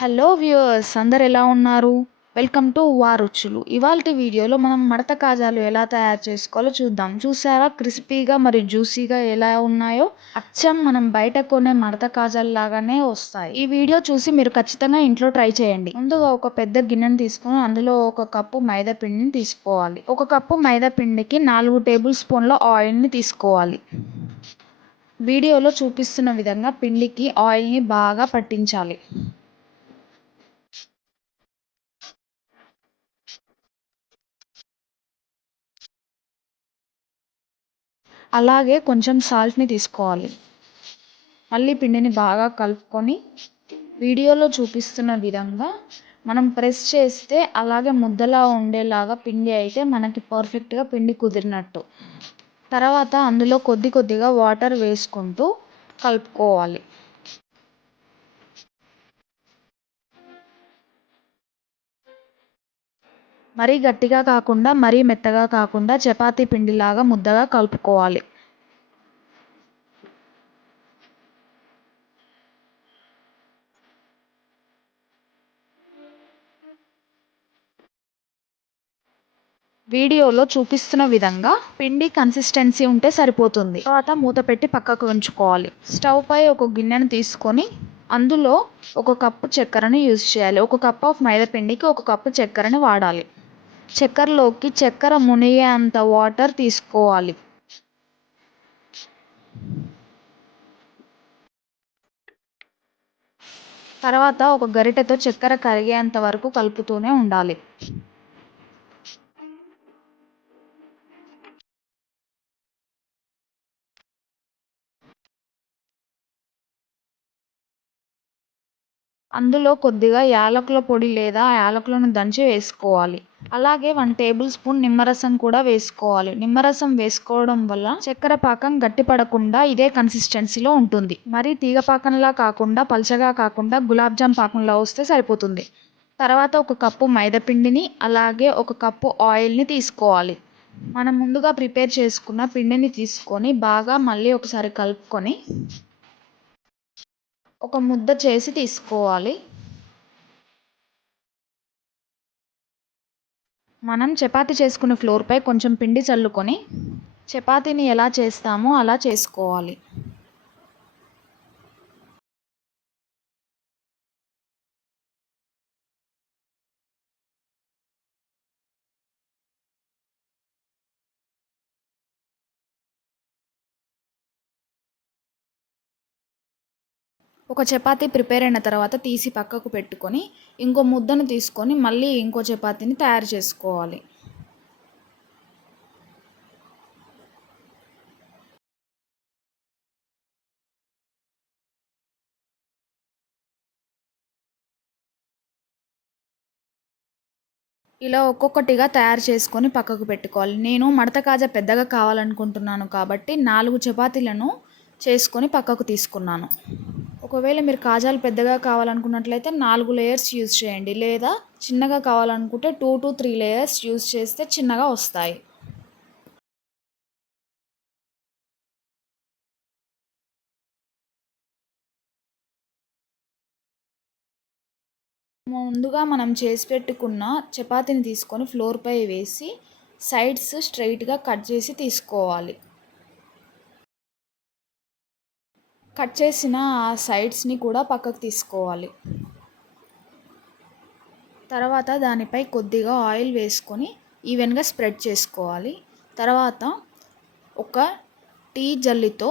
Hello viewers అందరు ఎలా ఉన్నారు? వెల్కమ్ టు వారుచులు ఇవాళ వీడియోలో మనం మడత కాజాలు ఎలా తయారు చేసుకోవాలో చూద్దాం. చూసారా? క్రిస్పీగా మరియు జ్యూసీగా ఎలా ఉన్నాయో? అచ్చం మనం బయట కొనే మడత కాజాలు లాగానే వస్తాయి. ఈ వీడియో చూసి మీరు ఖచ్చితంగా ఇంట్లో ట్రై చేయండి. ముందుగా ఒక పెద్ద గిన్నెను తీసుకుని అందులో ఒక కప్పు మైదా పిండిని తీసుకోవాలి. ఒక కప్పు మైదా పిండికి నాలుగు టేబుల్ స్పూన్ల ఆయిల్ని తీసుకోవాలి. వీడియోలో చూపిస్తున్న విధంగా పిండికి ఆయిల్ని బాగా పట్టించాలి. అలాగే కొంచెం సాల్ట్ని తీసుకోవాలి. మళ్ళీ పిండిని బాగా కలుపుకొని వీడియోలో చూపిస్తున్న విధంగా మనం ప్రెస్ చేస్తే అలాగే ముద్దలా ఉండేలాగా పిండి అయితే మనకి పర్ఫెక్ట్గా పిండి కుదిరినట్టు. తర్వాత అందులో కొద్ది కొద్దిగా వాటర్ వేసుకుంటూ కలుపుకోవాలి. మరీ గట్టిగా కాకుండా మరీ మెత్తగా కాకుండా చపాతీ పిండిలాగా ముద్దగా కలుపుకోవాలి. వీడియోలో చూపిస్తున్న విధంగా పిండి కన్సిస్టెన్సీ ఉంటే సరిపోతుంది. తర్వాత మూత పెట్టి పక్కకు ఉంచుకోవాలి. స్టవ్ పై ఒక గిన్నెను తీసుకొని అందులో ఒక కప్పు చక్కెరను యూజ్ చేయాలి. ఒక కప్ ఆఫ్ మైదా పిండికి ఒక కప్పు చక్కెరను వాడాలి. చక్కెరలోకి చక్కెర మునిగేంత వాటర్ తీసుకోవాలి. తర్వాత ఒక గరిటెతో చక్కెర కరిగేంత వరకు కలుపుతూనే ఉండాలి. అందులో కొద్దిగా యాలకుల పొడి లేదా యాలకులను దంచి వేసుకోవాలి. అలాగే వన్ టేబుల్ స్పూన్ నిమ్మరసం కూడా వేసుకోవాలి. నిమ్మరసం వేసుకోవడం వల్ల చక్కెర పాకం గట్టిపడకుండా ఇదే కన్సిస్టెన్సీలో ఉంటుంది. మరి తీగ పాకంలా కాకుండా పలచగా కాకుండా గులాబ్ జామ్ పాకంలా వస్తే సరిపోతుంది. తర్వాత ఒక కప్పు మైదాపిండిని అలాగే ఒక కప్పు ఆయిల్ని తీసుకోవాలి. మనం ముందుగా ప్రిపేర్ చేసుకున్న పిండిని తీసుకొని బాగా మళ్ళీ ఒకసారి కలుపుకొని ఒక ముద్ద చేసి తీసుకోవాలి. మనం చపాతీ చేసుకున్న ఫ్లోర్పై కొంచెం పిండి చల్లుకొని చపాతీని ఎలా చేస్తామో అలా చేసుకోవాలి. ఒక చపాతీ ప్రిపేర్ అయిన తర్వాత తీసి పక్కకు పెట్టుకొని ఇంకో ముద్దను తీసుకొని మళ్ళీ ఇంకో చపాతీని తయారు చేసుకోవాలి. ఇలా ఒక్కొక్కటిగా తయారు చేసుకొని పక్కకు పెట్టుకోవాలి. నేను మడత కాజా పెద్దగా కావాలనుకుంటున్నాను కాబట్టి నాలుగు చపాతీలను చేసుకొని పక్కకు తీసుకున్నాను. ఒకవేళ మీరు కాజాలు పెద్దగా కావాలనుకున్నట్లయితే నాలుగు లేయర్స్ యూజ్ చేయండి. లేదా చిన్నగా కావాలనుకుంటే two to three layers use చేస్తే చిన్నగా వస్తాయి. ముందుగా మనం చేసి పెట్టుకున్న చపాతీని తీసుకొని ఫ్లోర్పై వేసి సైడ్స్ స్ట్రైట్గా కట్ చేసి తీసుకోవాలి. కట్ చేసిన ఆ సైడ్స్ని కూడా పక్కకు తీసుకోవాలి. తర్వాత దానిపై కొద్దిగా ఆయిల్ వేసుకొని ఈవెన్గా స్ప్రెడ్ చేసుకోవాలి. తర్వాత ఒక టీ జల్లితో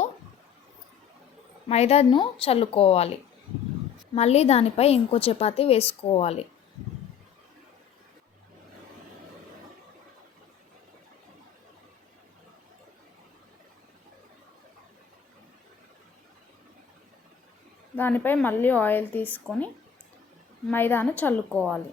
మైదాను చల్లుకోవాలి. మళ్ళీ దానిపై ఇంకో చపాతీ వేసుకోవాలి. దానిపై మళ్ళీ ఆయిల్ తీసుకొని మైదాను చల్లుకోవాలి.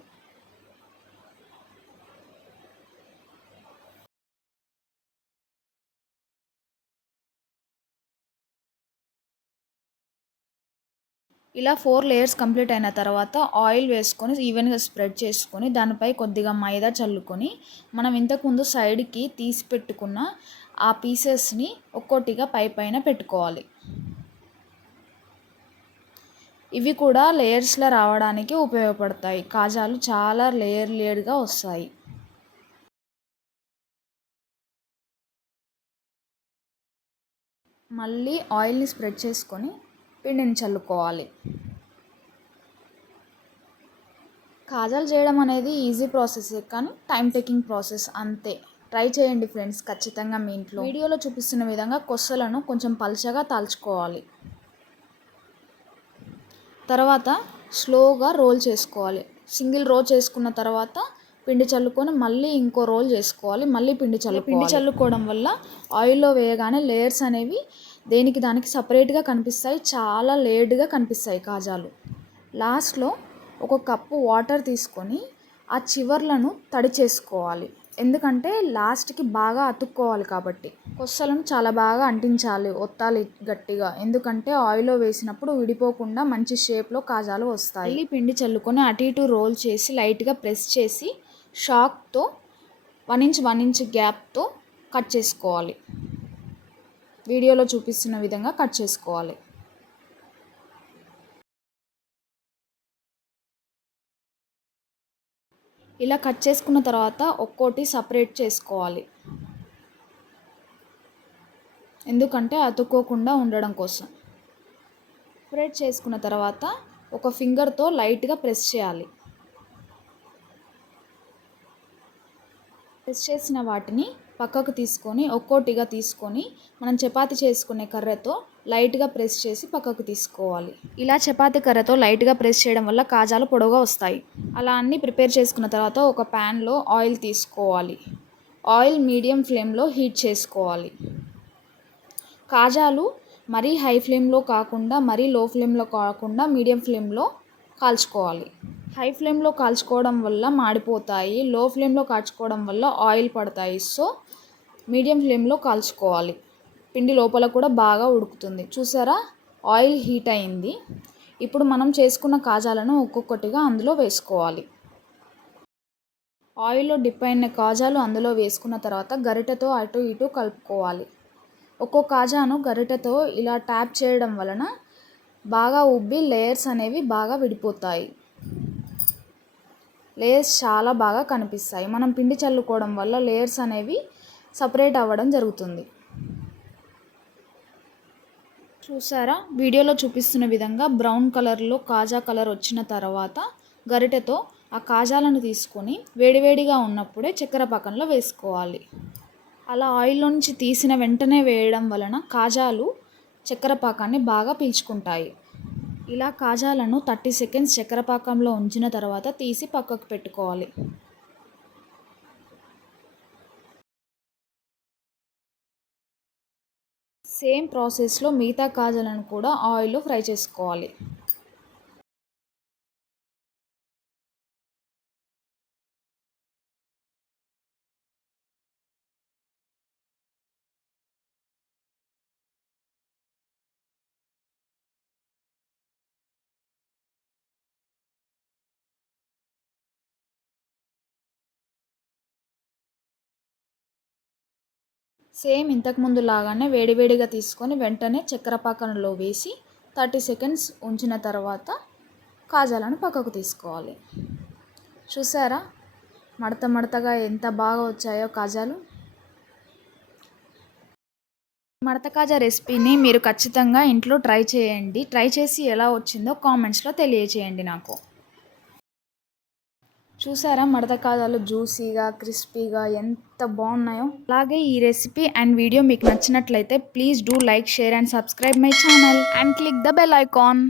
ఇలా ఫోర్ లేయర్స్ కంప్లీట్ అయిన తర్వాత ఆయిల్ వేసుకొని ఈవెన్గా స్ప్రెడ్ చేసుకొని దానిపై కొద్దిగా మైదా చల్లుకొని మనం ఇంతకుముందు సైడ్కి తీసి పెట్టుకున్న ఆ పీసెస్ని ఒక్కొక్కటిగా పై పైన పెట్టుకోవాలి. ఇవి కూడా లేయర్స్లో రావడానికి ఉపయోగపడతాయి. కాజాలు చాలా లేయర్ లేయర్గా వస్తాయి. మళ్ళీ ఆయిల్ని స్ప్రెడ్ చేసుకొని పిండిని చల్లుకోవాలి. కాజాలు చేయడం అనేది ఈజీ ప్రాసెస్ కానీ టైం టేకింగ్ ప్రాసెస్ అంతే. ట్రై చేయండి ఫ్రెండ్స్ ఖచ్చితంగా మీ ఇంట్లో. వీడియోలో చూపిస్తున్న విధంగా కొస్సలను కొంచెం పలుచగా తాల్చుకోవాలి. తర్వాత స్లోగా రోల్ చేసుకోవాలి. సింగిల్ రోల్ చేసుకున్న తర్వాత పిండి చల్లుకొని మళ్ళీ ఇంకో రోల్ చేసుకోవాలి. మళ్ళీ పిండి చల్లు పిండి చల్లుకోవడం వల్ల ఆయిల్లో వేయగానే లేయర్స్ అనేవి దేనికి దానికి సపరేట్గా కనిపిస్తాయి. చాలా లేడ్గా కనిపిస్తాయి కాజాలు. లాస్ట్లో ఒక కప్పు వాటర్ తీసుకొని ఆ చివర్లను తడి చేసుకోవాలి. ఎందుకంటే లాస్ట్కి బాగా అతుక్కోవాలి కాబట్టి. కొస్సలను చాలా బాగా అంటించాలి ఒత్తాలి గట్టిగా. ఎందుకంటే ఆయిల్లో వేసినప్పుడు విడిపోకుండా మంచి షేప్లో కాజాలు వస్తాయి. మళ్ళీ పిండి చల్లుకొని అటు ఇటు రోల్ చేసి లైట్గా ప్రెస్ చేసి షాక్తో వన్ ఇంచ్ వన్ ఇంచ్ గ్యాప్తో కట్ చేసుకోవాలి. వీడియోలో చూపిస్తున్న విధంగా కట్ చేసుకోవాలి. ఇలా కట్ చేసుకున్న తర్వాత ఒక్కోటి సపరేట్ చేసుకోవాలి. ఎందుకంటే అతుక్కోకుండా ఉండడం కోసం. సపరేట్ చేసుకున్న తర్వాత ఒక ఫింగర్తో లైట్గా ప్రెస్ చేయాలి. ప్రెస్ చేసిన వాటిని పక్కకు తీసుకొని ఒక్కోటిగా తీసుకొని మనం చపాతి చేసుకునే కర్రతో లైట్గా ప్రెస్ చేసి పక్కకు తీసుకోవాలి. ఇలా చపాతీ కర్రతో లైట్గా ప్రెస్ చేయడం వల్ల కాజాలు పొడవుగా వస్తాయి. అలా అన్నీ ప్రిపేర్ చేసుకున్న తర్వాత ఒక ప్యాన్లో ఆయిల్ తీసుకోవాలి. ఆయిల్ మీడియం ఫ్లేమ్లో హీట్ చేసుకోవాలి. కాజాలు మరీ హై ఫ్లేమ్లో కాకుండా మరీ లో ఫ్లేమ్లో కాకుండా మీడియం ఫ్లేమ్లో కాల్చుకోవాలి. హై ఫ్లేమ్లో కాల్చుకోవడం వల్ల మాడిపోతాయి. లో ఫ్లేమ్లో కాల్చుకోవడం వల్ల ఆయిల్ పడతాయి. సో మీడియం ఫ్లేమ్లో కాల్చుకోవాలి. పిండి లోపల కూడా బాగా ఉడుకుతుంది. చూసారా? ఆయిల్ హీట్ అయింది. ఇప్పుడు మనం చేసుకున్న కాజాలను ఒక్కొక్కటిగా అందులో వేసుకోవాలి. ఆయిల్లో డిప్ అయిన కాజాలు అందులో వేసుకున్న తర్వాత గరిటెతో అటు ఇటు కలుపుకోవాలి. ఒక్కో కాజాను గరిటెతో ఇలా ట్యాప్ చేయడం వలన బాగా ఉబ్బి లేయర్స్ అనేవి బాగా విడిపోతాయి. లేయర్స్ చాలా బాగా కనిపిస్తాయి. మనం పిండి చల్లుకోవడం వల్ల లేయర్స్ అనేవి సపరేట్ అవ్వడం జరుగుతుంది. చూసారా? వీడియోలో చూపిస్తున్న విధంగా బ్రౌన్ కలర్లో కాజా కలర్ వచ్చిన తర్వాత గరిటెతో ఆ కాజాలను తీసుకొని వేడివేడిగా ఉన్నప్పుడే చక్కెర పాకంలో వేసుకోవాలి. అలా ఆయిల్లో నుంచి తీసిన వెంటనే వేయడం వలన కాజాలు చక్కెర పాకాన్ని బాగా పీల్చుకుంటాయి. ఇలా కాజాలను థర్టీ సెకండ్స్ చక్కెర పాకంలో ఉంచిన తర్వాత తీసి పక్కకు పెట్టుకోవాలి. సేమ్ ప్రాసెస్లో మిగతా కాజాలను కూడా ఆయిల్లో ఫ్రై చేసుకోవాలి. సేమ్ ఇంతకుముందు లాగానే వేడివేడిగా తీసుకొని వెంటనే చక్కెర పాకంలో వేసి థర్టీ సెకండ్స్ ఉంచిన తర్వాత కాజాలను పక్కకు తీసుకోవాలి. చూసారా? మడత మడతగా ఎంత బాగా వచ్చాయో కాజాలు. మడత కాజా రెసిపీని మీరు ఖచ్చితంగా ఇంట్లో ట్రై చేయండి. ట్రై చేసి ఎలా వచ్చిందో కామెంట్స్లో తెలియచేయండి నాకు. చూసారా? మడతకాదాలు జ్యూసీగా క్రిస్పీగా ఎంత బాగున్నాయో. అలాగే ఈ రెసిపీ అండ్ వీడియో మీకు నచ్చినట్లయితే please do like share and subscribe my channel and click the bell icon.